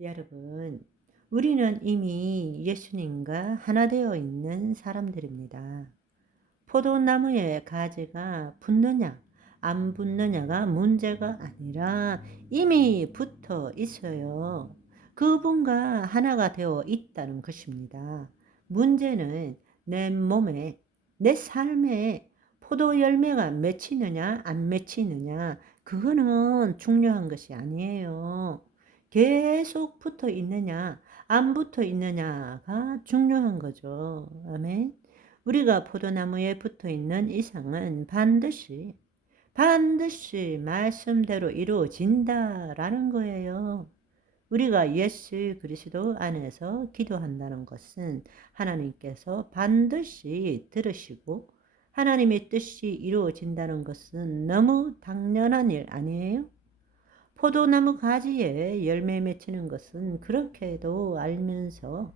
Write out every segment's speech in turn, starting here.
여러분, 우리는 이미 예수님과 하나 되어 있는 사람들입니다. 포도나무의 가지가 붙느냐, 안 붙느냐가 문제가 아니라 이미 붙어 있어요. 그분과 하나가 되어 있다는 것입니다. 문제는 내 몸에, 내 삶에 포도 열매가 맺히느냐, 안 맺히느냐, 그거는 중요한 것이 아니에요. 계속 붙어 있느냐, 안 붙어 있느냐가 중요한 거죠. 아멘. 우리가 포도나무에 붙어 있는 이상은 반드시 말씀대로 이루어진다라는 거예요. 우리가 예수 그리스도 안에서 기도한다는 것은 하나님께서 반드시 들으시고 하나님의 뜻이 이루어진다는 것은 너무 당연한 일 아니에요? 포도나무 가지에 열매 맺히는 것은 그렇게도 알면서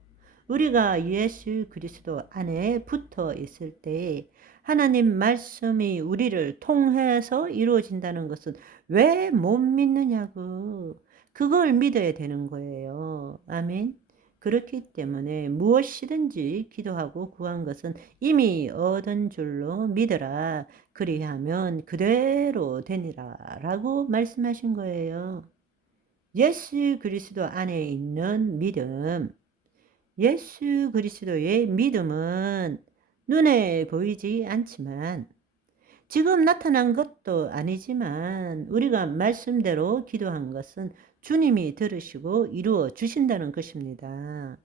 우리가 예수 그리스도 안에 붙어 있을 때 하나님 말씀이 우리를 통해서 이루어진다는 것은 왜 못 믿느냐고. 그걸 믿어야 되는 거예요. 아멘. 그렇기 때문에 무엇이든지 기도하고 구한 것은 이미 얻은 줄로 믿어라. 그리하면 그대로 되니라 라고 말씀하신 거예요. 예수 그리스도 안에 있는 믿음, 예수 그리스도의 믿음은 눈에 보이지 않지만 지금 나타난 것도 아니지만 우리가 말씀대로 기도한 것은 주님이 들으시고 이루어 주신다는 것입니다.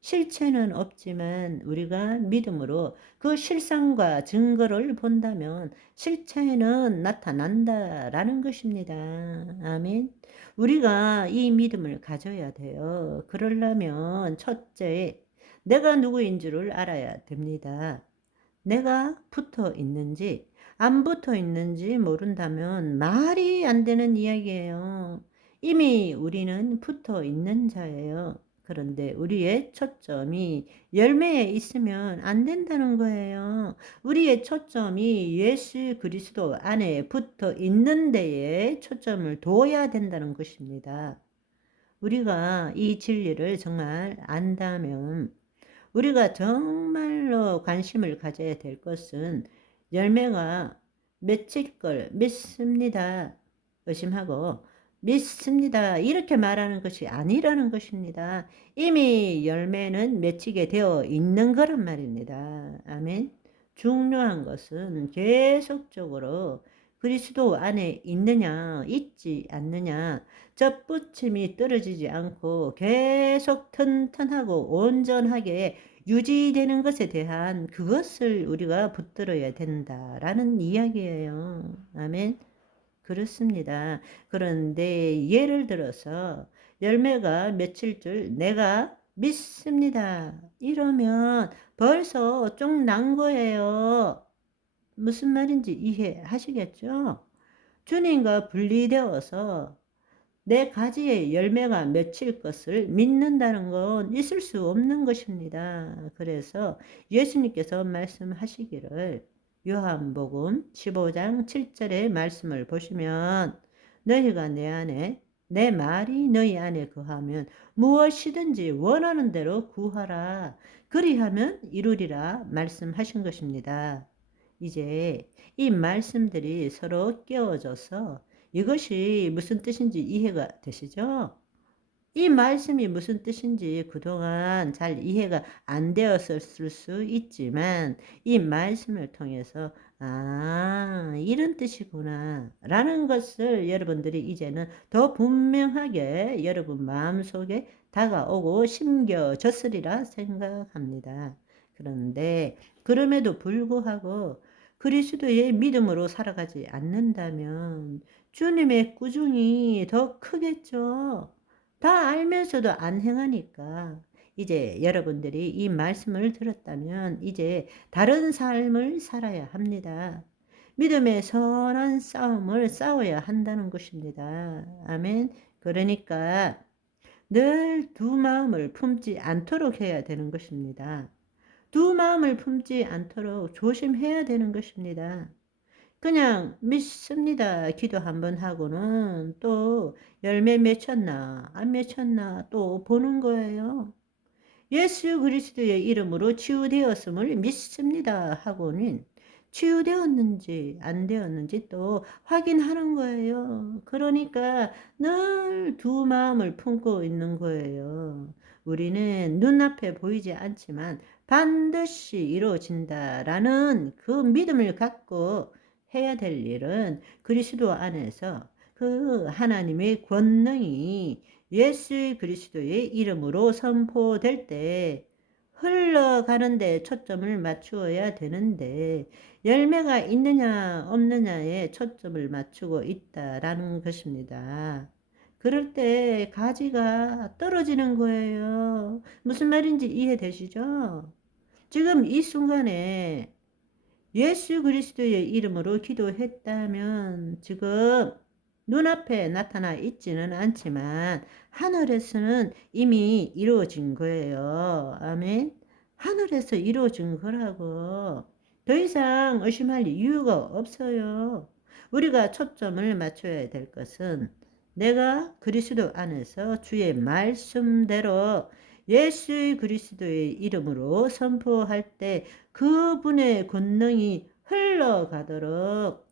실체는 없지만 우리가 믿음으로 그 실상과 증거를 본다면 실체는 나타난다라는 것입니다. 아멘. 우리가 이 믿음을 가져야 돼요. 그러려면 첫째, 내가 누구인 줄을 알아야 됩니다. 내가 붙어 있는지 안 붙어 있는지 모른다면 말이 안 되는 이야기예요. 이미 우리는 붙어 있는 자예요. 그런데 우리의 초점이 열매에 있으면 안 된다는 거예요. 우리의 초점이 예수 그리스도 안에 붙어 있는 데에 초점을 둬야 된다는 것입니다. 우리가 이 진리를 정말 안다면 우리가 정말로 관심을 가져야 될 것은 열매가 맺힐 걸 믿습니다. 의심하고 믿습니다. 이렇게 말하는 것이 아니라는 것입니다. 이미 열매는 맺히게 되어 있는 거란 말입니다. 아멘. 중요한 것은 계속적으로 그리스도 안에 있느냐, 있지 않느냐, 젖붙임이 떨어지지 않고 계속 튼튼하고 온전하게 유지되는 것에 대한 그것을 우리가 붙들어야 된다라는 이야기예요. 아멘. 그렇습니다. 그런데 예를 들어서 열매가 맺힐 줄 내가 믿습니다. 이러면 벌써 좀 난 거예요. 무슨 말인지 이해하시겠죠? 주님과 분리되어서 내 가지에 열매가 맺힐 것을 믿는다는 건 있을 수 없는 것입니다. 그래서 예수님께서 말씀하시기를 요한복음 15장 7절의 말씀을 보시면 너희가 내 안에 내 말이 너희 안에 거하면 무엇이든지 원하는 대로 구하라. 그리하면 이루리라 말씀하신 것입니다. 이제 이 말씀들이 서로 끼워져서 이것이 무슨 뜻인지 이해가 되시죠? 이 말씀이 무슨 뜻인지 그동안 잘 이해가 안 되었을 수 있지만 이 말씀을 통해서 이런 뜻이구나 라는 것을 여러분들이 이제는 더 분명하게 여러분 마음속에 다가오고 심겨졌으리라 생각합니다. 그런데 그럼에도 불구하고 그리스도의 믿음으로 살아가지 않는다면 주님의 꾸중이 더 크겠죠. 다 알면서도 안 행하니까 이제 여러분들이 이 말씀을 들었다면 이제 다른 삶을 살아야 합니다. 믿음의 선한 싸움을 싸워야 한다는 것입니다. 아멘. 그러니까 늘 두 마음을 품지 않도록 해야 되는 것입니다. 두 마음을 품지 않도록 조심해야 되는 것입니다. 그냥 믿습니다. 기도 한번 하고는 또 열매 맺혔나 안 맺혔나 또 보는 거예요. 예수 그리스도의 이름으로 치유되었음을 믿습니다 하고는 치유되었는지 안 되었는지 또 확인하는 거예요. 그러니까 늘 두 마음을 품고 있는 거예요. 우리는 눈앞에 보이지 않지만 반드시 이루어진다라는 그 믿음을 갖고 해야 될 일은 그리스도 안에서 그 하나님의 권능이 예수 그리스도의 이름으로 선포될 때 흘러가는데 초점을 맞추어야 되는데 열매가 있느냐 없느냐에 초점을 맞추고 있다라는 것입니다. 그럴 때 가지가 떨어지는 거예요. 무슨 말인지 이해되시죠? 지금 이 순간에 예수 그리스도의 이름으로 기도했다면 지금 눈앞에 나타나 있지는 않지만 하늘에서는 이미 이루어진 거예요. 아멘. 하늘에서 이루어진 거라고. 더 이상 의심할 이유가 없어요. 우리가 초점을 맞춰야 될 것은 내가 그리스도 안에서 주의 말씀대로 예수 그리스도의 이름으로 선포할 때 그분의 권능이 흘러가도록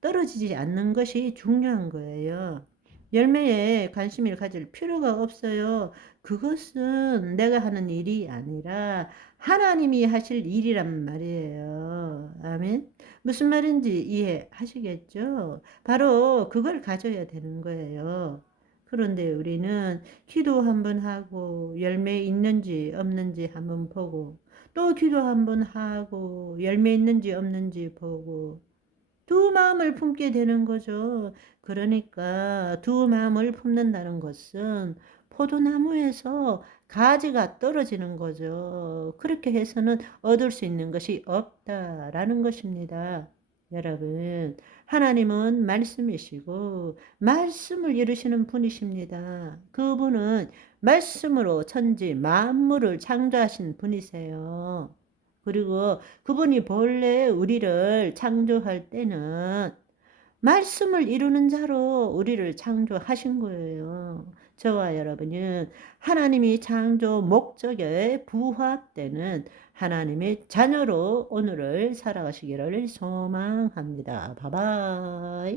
떨어지지 않는 것이 중요한 거예요. 열매에 관심을 가질 필요가 없어요. 그것은 내가 하는 일이 아니라 하나님이 하실 일이란 말이에요. 아멘. 무슨 말인지 이해하시겠죠? 바로 그걸 가져야 되는 거예요. 그런데 우리는 기도 한번 하고 열매 있는지 없는지 한번 보고 또 기도 한번 하고 열매 있는지 없는지 보고 두 마음을 품게 되는 거죠. 그러니까 두 마음을 품는다는 것은 포도나무에서 가지가 떨어지는 거죠. 그렇게 해서는 얻을 수 있는 것이 없다라는 것입니다. 여러분, 하나님은 말씀이시고 말씀을 이루시는 분이십니다. 그분은 말씀으로 천지 만물을 창조하신 분이세요. 그리고 그분이 본래 우리를 창조할 때는 말씀을 이루는 자로 우리를 창조하신 거예요. 저와 여러분은 하나님이 창조 목적에 부합되는 하나님의 자녀로 오늘을 살아가시기를 소망합니다. 바이바이.